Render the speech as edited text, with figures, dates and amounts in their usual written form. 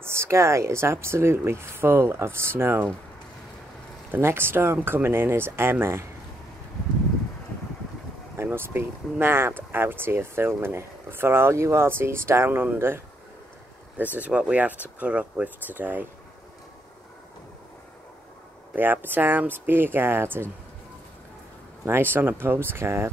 The sky is absolutely full of snow. The next storm coming in is Emma. I must be mad out here filming it. But for all you Aussies down under, this is what we have to put up with today. The Abbots Arms beer garden. Nice on a postcard.